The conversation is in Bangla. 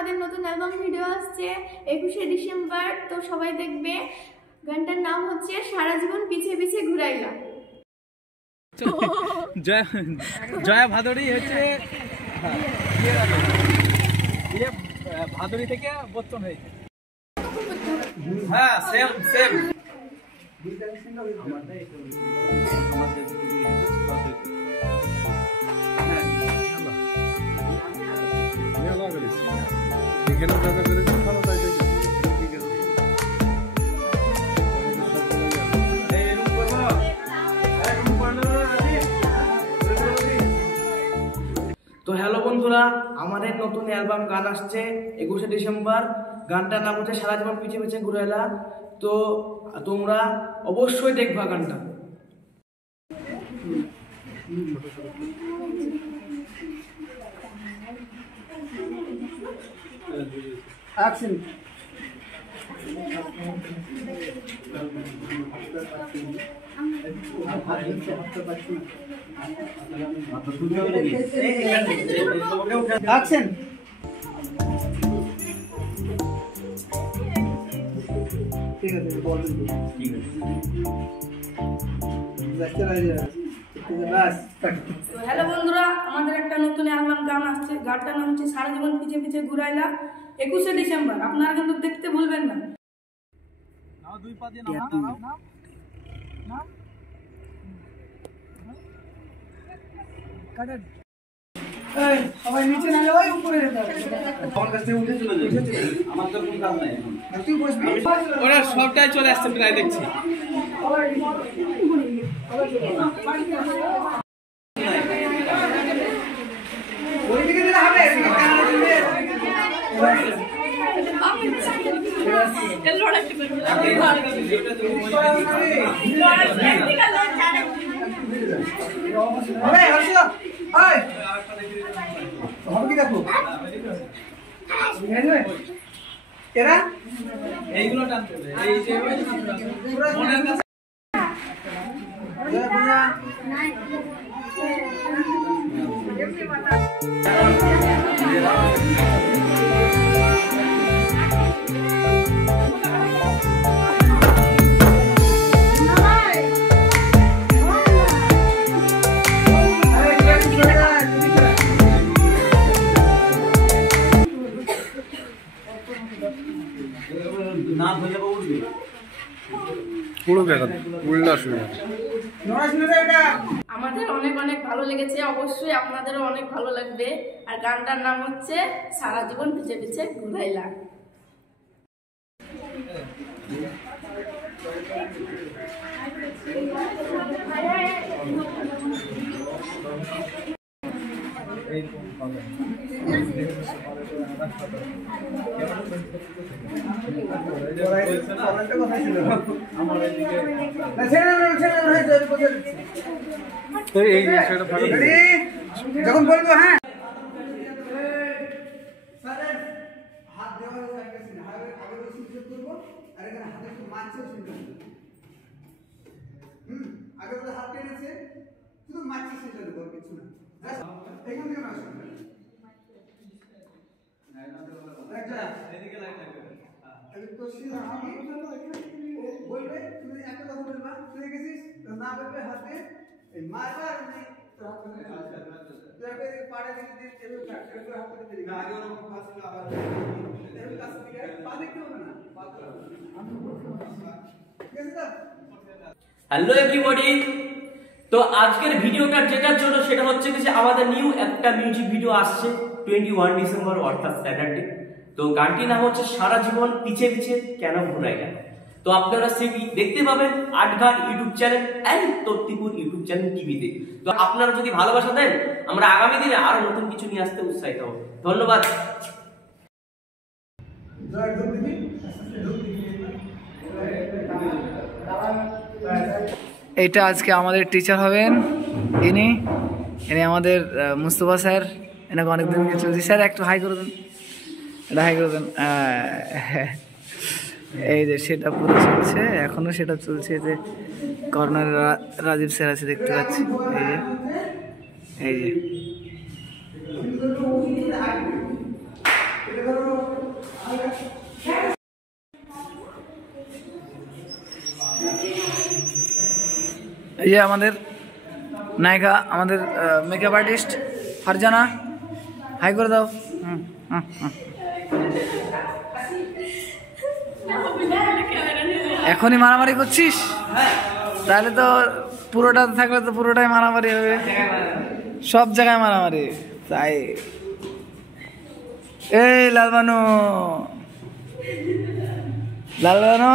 আমাদের নতুন অ্যালবাম ভিডিও আসছে 21শে ডিসেম্বর। তো সবাই দেখবে। গানটার নাম হচ্ছে সারা জীবন পিছে পিছে ঘুরাইলা। জয়া ভাদুড়ি হচ্ছে ভাদুড়ি থেকে বচ্চন হয়েছে। হ্যাঁ সেম সেম। তো হ্যালো বন্ধুরা, আমাদের নতুন অ্যালবাম গান আসছে 21শে ডিসেম্বর। গানটার নাম হচ্ছে সারা জীবন পিছে পিছে ঘুরাইলা। তো তোমরা অবশ্যই দেখবা গানটা। অ্যাকশন। অ্যাকশন। ঠিক আছে বল। ঠিক আছে হ্যালো বন্ধুরা, আমাদের একটা নতুন অ্যালবাম গান আসছে। গানটার নাম হচ্ছে সারা জীবন পিছে পিছে ঘুরাইলা 21শে ডিসেম্বর। আপনারা কিন্তু দেখতে ভুলবেন না। দুই পা দিয়ে নাও। কাটেন। এই সবাই নিচে নালে ওই উপরে যেতে হবে। আমার কাছ থেকে উঠে চলে যাবে। আমার তো কোনো কাজ নাই এখন। তুই বসবি। ওরা সবটাই চলে আসছে প্রায় দেখছি। ওই দিকে দিলে হবে। এইগুলো টানতে হবে। এই যে মনের কাছে আমাদের অনেক অনেক ভালো লেগেছে, অবশ্যই আপনাদেরও অনেক ভালো লাগবে। আর গানটার নাম হচ্ছে সারা জীবন পিছে পিছে ঘুরাইলা। যখন বলবো হ্যাঁ হাত দেওয়া করবো আর এখানে হাতে একটু মারছে আগে বলে হাত টেনেছে শুধু মারছে সেটা দেবো কিছু না এখান থেকে না শুনবে বলবে তুমি একটা কথা বলবা তুই গেছিস না বলবে হাতে মারবার নেই পাড়ে দিকে হ্যালো এভরিবডি। তো আজকের ভিডিওটা যেটার জন্য সেটা হচ্ছে যে আমাদের নিউ একটা মিউজিক ভিডিও আসছে 21 ডিসেম্বর অর্থাৎ স্যাটারডে। তো গানটির নাম হচ্ছে সারা জীবন পিছে পিছে কেন ঘুরাইলা। তো আপনারা সেটি দেখতে পাবেন আটঘাট YouTube channel and Tattipur YouTube channel টিভিতে। তো আপনারা যদি ভালোবাসা দেন আমরা আগামী দিনে আরো নতুন কিছু নিয়ে আসতে উৎসাহিত হব। ধন্যবাদ। এটা আজকে আমাদের টিচার হবেন ইনি আমাদের মুস্তফা স্যার। এনাকে অনেকদিন নিয়ে চলছি। স্যার একটু হাই করে দেন, এটা হাই করে দেন। এই যে সেটা পুরো চলছে, এখনো সেটা চলছে। যে কর্নারে রাজীব স্যার আছে দেখতে পাচ্ছি। এই যে এই যে আমাদের নায়িকা, আমাদের মেকআপ আর্টিস্ট ফারজানা, হাই করে দাও। এখনই মারামারি করছিস? তাহলে তো পুরোটা থাকলে তো পুরোটাই মারামারি হবে, সব জায়গায় মারামারি। তাই এই লালবানু, লালবানু